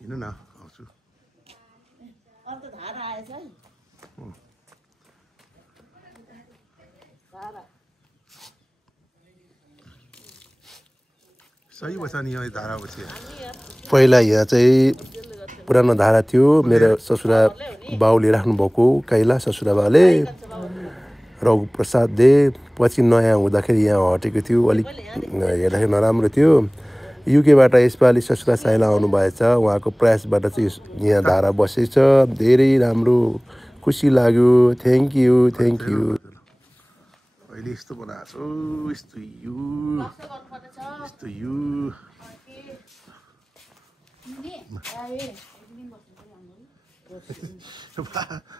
हिँड्नु न आउँछु अन्त धारा आएछ है धारा सही बछ नि यो धारा बछि पहिला यहाँ चाहिँ पुरानो धारा थियो मेरो ससुरा बाउले राख्नु भएको काइला ससुरा बाले रघु प्रसाद दे पछि नयाँ हुँदाखेरि यहाँ हटेको थियो अलिक हेर्दाखेरि नराम्रो थियो युकेबाट यसपालि ससुरा साइला आउनु भएछ उहाँको प्रयासबाट चाहिँ यहाँ धारा बसेछ धेरै राम्रो खुसी लाग्यो थ्याङ्क यू अहिले यस्तो बनाएको छु यस्तो यु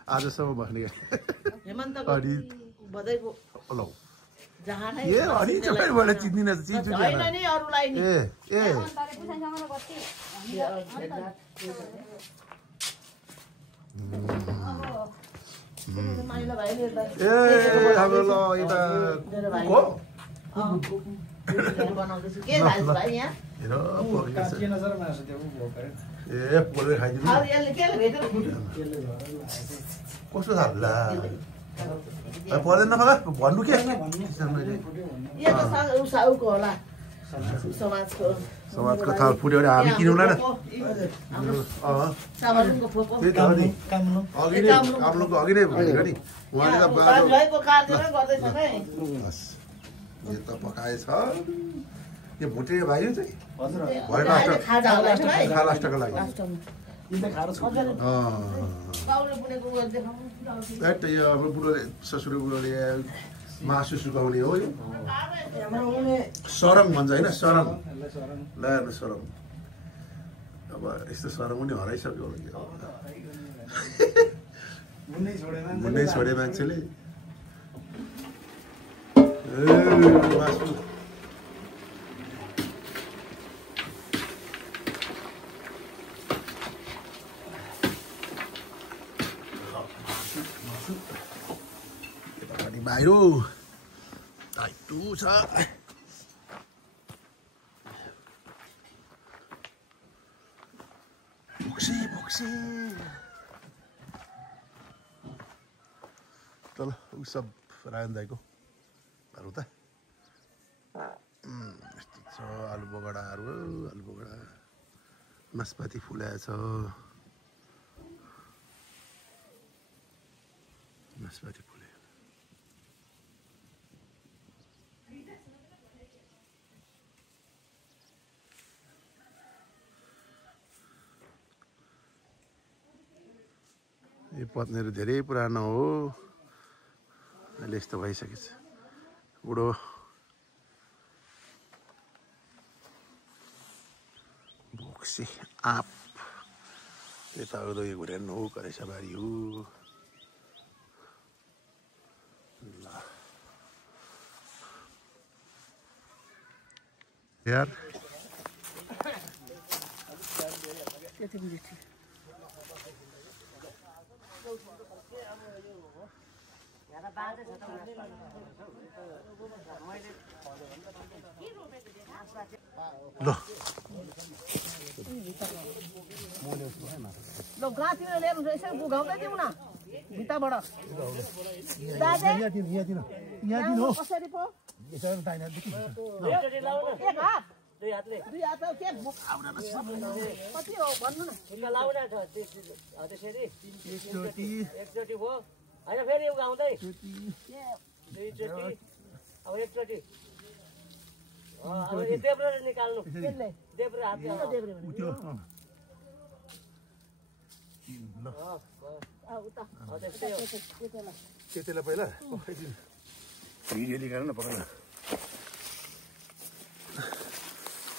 आजसम्म बस्ने चिन्दिन हाम्रो ल यता कस्तो खाला पर्दैन भन्नु के समाजको थाल फुट्यो भने हामी किनौँला न त्यही त हो नि अघि नै कामलुङको अघि नै भनेको नि उहाँले त यो त पकाएछ यो भुटे भाइ चाहिँ लास्टको लागि यो हाम्रो बुढोले ससुरो बुढोले मासु सुकाउने हो यो सरङ भन्छ होइन सरङ ल सरङ अब यस्तो सरङ पनि हराइसक्यो मुन्नै छोडे मान्छेले मासु बाहिर टाइटो छ बोक्सी चलो उ सब रायन दाइको हेरौँ त यस्तो छ आलु बगडाहरू नास्पाती फुलाएछ नास्पाती फुले यो पत्नीहरू धेरै पुरानो हो अहिले यस्तो भइसकेछ बुढो बोक्सी आँप यताउता यो घुरेर्नु हो करेसाबारी हो ल यार ल गाँतिर ल्याउनु यसो बुघाउँदै दिउँ न भित्ताबाट कसरी पो दुई हात के कति हो भन्नु न एकचोटि भयो होइन फेरि उगाउँदै दुईचोटि अब एकचोटि देब्रो निकाल्नु देब्रो हात त्यतिलाई पहिला भिडियो निकाल्नु न पकाउन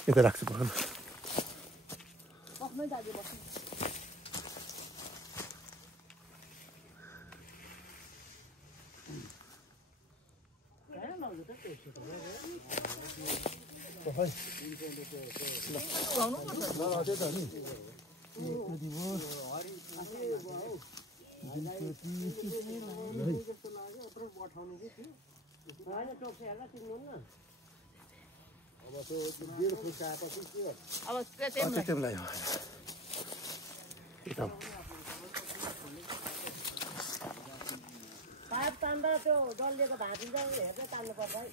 यता राख्छु पकाउन अब त्यतिलाई पाइप तान्दा त्यो डल्लेको भाँचिन्छ हेर्दै तान्नुपर्छ है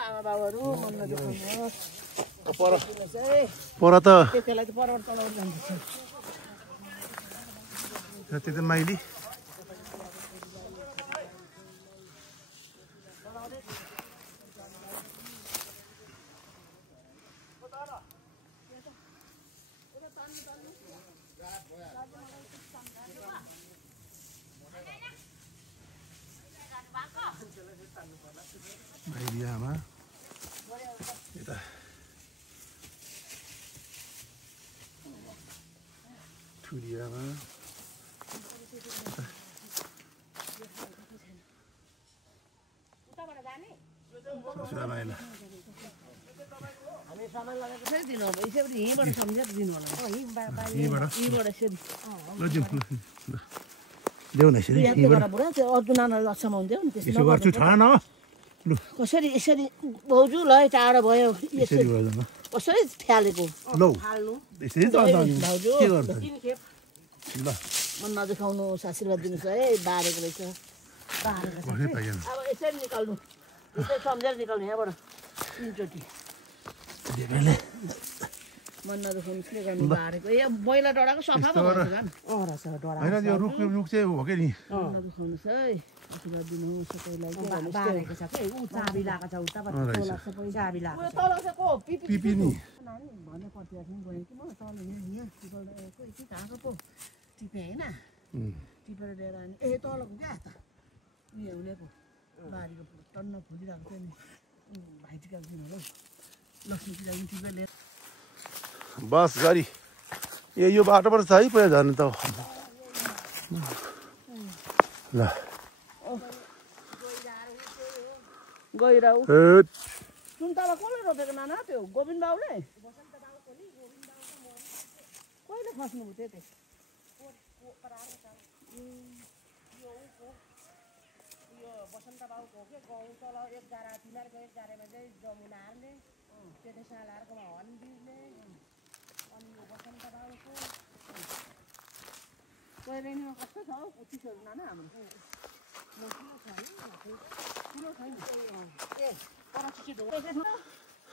आमा बाबुहरू मन नदुखाउनुहोस् पर त त्यसलाई त परबाट चलाउनु जान्छ त्यो त माइली आमा यता ठुली आमा ससुरा माइला कसरी दिनु अब यसरी यहीँबाट सम्झेर दिनु होला यहीँबाट यसरी ल्याउ न यसरी बुढा त्यो अर्जुन नानाले लक्षमा हुन्थ्यो नि यसो त्यसमा गर्छु छ न लु कसरी यसरी भाउजू ल टाढो भयो यसरी गर्दा न कसरी फ्यालेको लौ फाल्नु यसरी त भाउजू के गर्छ ल मन नदेखाउनुहोस् आशीर्वाद दिनुहोस् है बारेको रहेछ कसै पाइएन अब यसरी निकाल्नु यसरी सम्झेर निकाल्नु यहाँबाट तिनचोटि मन नदेखाउनुहोस् के गर्नु बारेको ए मैला डढाएको सफा भयो झन् होइन त्यो रुख चाहिँ हो के नि मन नदेखाउनुहोस् है आशीर्वाद दिनुहोस् सबैलाई बारेको छ के ऊ चाबी लगाएको छ उताबाट तल सबै चाबी लगाएको छ तल चाहिँ को पिपी नि नानी भन्ने पत्रिका पनि गयो कि म तल यहाँ टिपल के कहाँको पो टिपेँ होइन टिपेर लिएर अनि ए तलको क्या त उयो हुनेको बारीको टन्न फुलिरहेको थियो नि भाइटिकाको दिन होला लक्ष्मी टिकाको टिपेर लिएर बस गरी ए यो बाटोबाट छ है पहिला झर्नु त ल गइरहु सुन्तला कसले रोपेको नाना त्यो गोविन्द बाबुले कहिले खस्नुभयो त्यो यो बसन्त बाबुको हो कि गाउँ तल एक गारा तिनीहरूको एक गारामा चाहिँ जमुना हार्ने त्यो सालाहरूकोमा हन बिर्ने अनि यो बसन्त बाबुको पहिलेमा कस्तो छ हौ पुच्चिसहरू नाना हाम्रो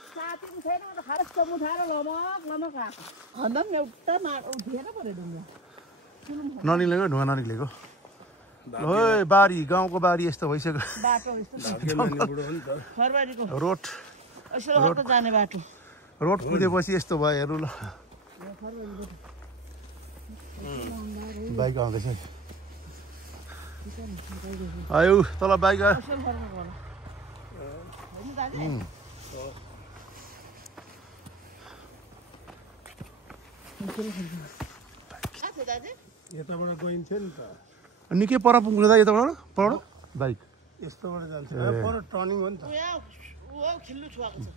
साथी पनि छैन त खारस मुठाएर लमक लमक आएको भन्दा पनि एउटा उठेर पऱ्यो ढुङ्गा ननिक्लेको ढुङ्गा ननिक्लेको ओइ बारी गाउँको बारी यस्तो भइसक्यो बाटो फरवारीको रोड यसो जाने बाटो रोड कुदेपछि यस्तो भयो हेर्नु ल बाइक आउँदैछ आयो तल बाइक आयो यताबाट गइन्थ्यो नि त निकै पर पुग्नु त यताबाट पर बाइक यस्तोबाट जान्छ पर टर्निङ हो नि त खिल्लु छुवाएको छ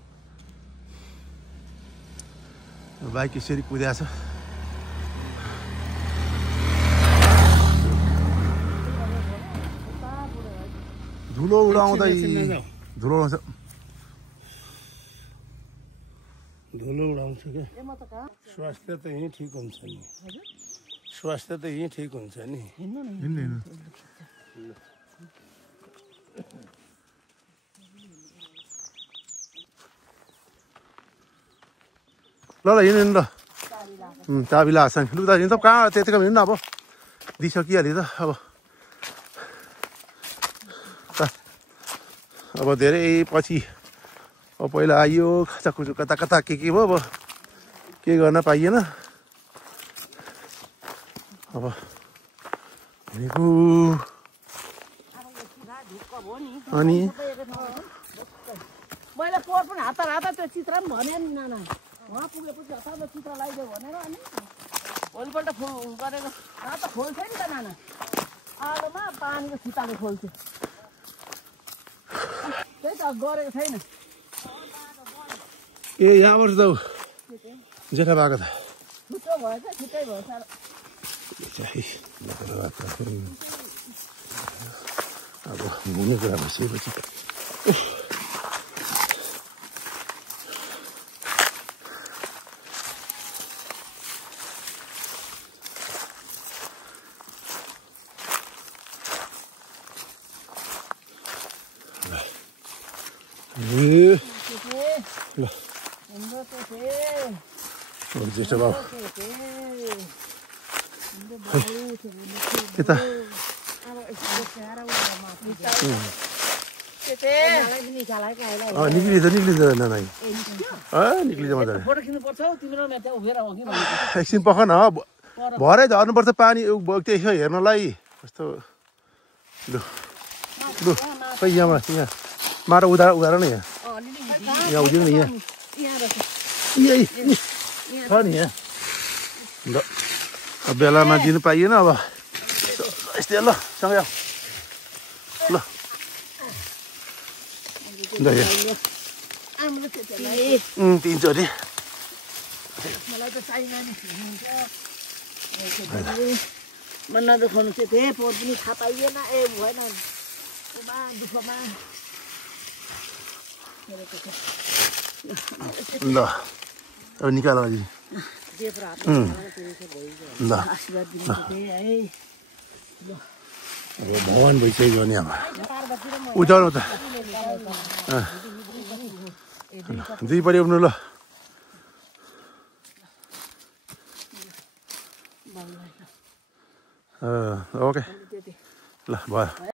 बाइक यसरी कुद्या छ धुलो उडाउँदै धुलो उडाउँछ धुलो उडाउँछ क्या स्वास्थ्य त यहीँ ठिक हुन्छ नि स्वास्थ्य त यहीँ ठिक हुन्छ नि ल हिँड्नु ल चाबी लाग्छ नि लु त हिँड्नु त कहाँ त्यतिको हिँड्नु अब दिइसकिहाल्यो त अब धेरै पछि अब पहिला आइयो खाचाखुचु कता कता के भयो अब के गर्न पाइएन अब हिँडेको अनि मैले पोहोर पनि हतार हतार त्यो चित्र पनि भने नि नाना उहाँ पुगेपछि हतारमा चित्र लगाइदियो भनेर अनि भोलिपल्ट फुल गरेको त खोल्छ नि त नाना आलोमा पानीको छिटाले खोल्थ्यो त्यही त गरेको छैन ए यहाँबाट त जेठा भएको त छिटो भएछ छिटै भयो साह्रो अब हुने कुरा भइसकेपछि ज्येष्ठ बाबु यता निक्लिन्छ नानी निक्लिन्छ मजाले फोटो खिच्नुपर्छ हौ तिम्रो त्यहाँ उभिएर हो कि भनेको एकछिन पख न भरै झर्नुपर्छ पानी त्यसो हेर्नलाई कस्तो लु लु खै यहाँ माटो उधार न यहाँ यहाँ उधियो नि यहाँ छ नि यहाँ ल अब बेलामा दिनु पाइएन अब यस्तै ल सँगै आऊ ल तिनचोटि मलाई त चाहिँदैन नि मन नदुखाउनु चाहिँ थिएँ पोहोर पनि थाहा पाइएन ए भएन दुःखमा ल अब निकाल अलि ल अब भगवान् भइसक्यो नि अब उठाउनु त दुईपट्टि उठ्नु ल ओके ल भयो